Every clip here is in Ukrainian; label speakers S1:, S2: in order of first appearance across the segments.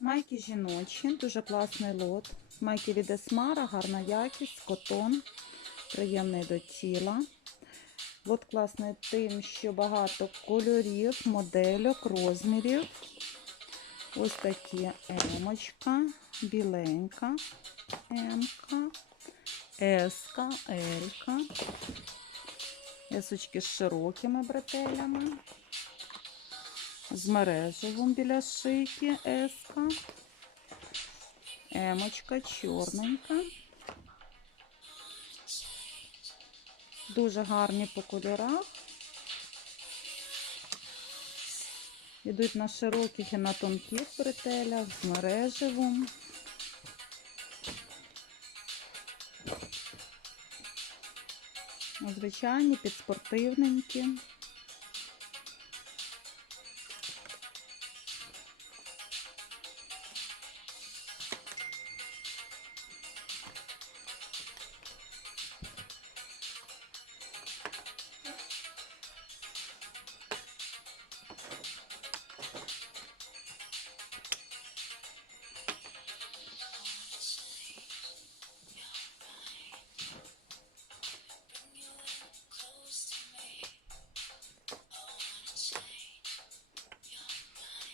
S1: Майки жіночі, дуже класний лот. Майки від Есмара, гарна якість, котон, приємний до тіла. Лот класний тим, що багато кольорів, модельок, розмірів. Ось такі емочка, біленька, емка, еска, елька. Есочки з широкими бретелями. З мережевим біля шийки еска. Емочка чорненька. Дуже гарні по кольорах. Йдуть на широких і на тонких бретелях з мережевим. Звичайні, підспортивненькі.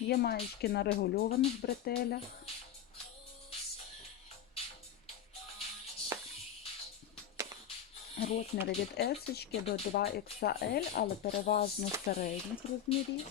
S1: Є маєчки на регульованих бретелях. Розміри від S до 2XL, але переважно середніх розмірів.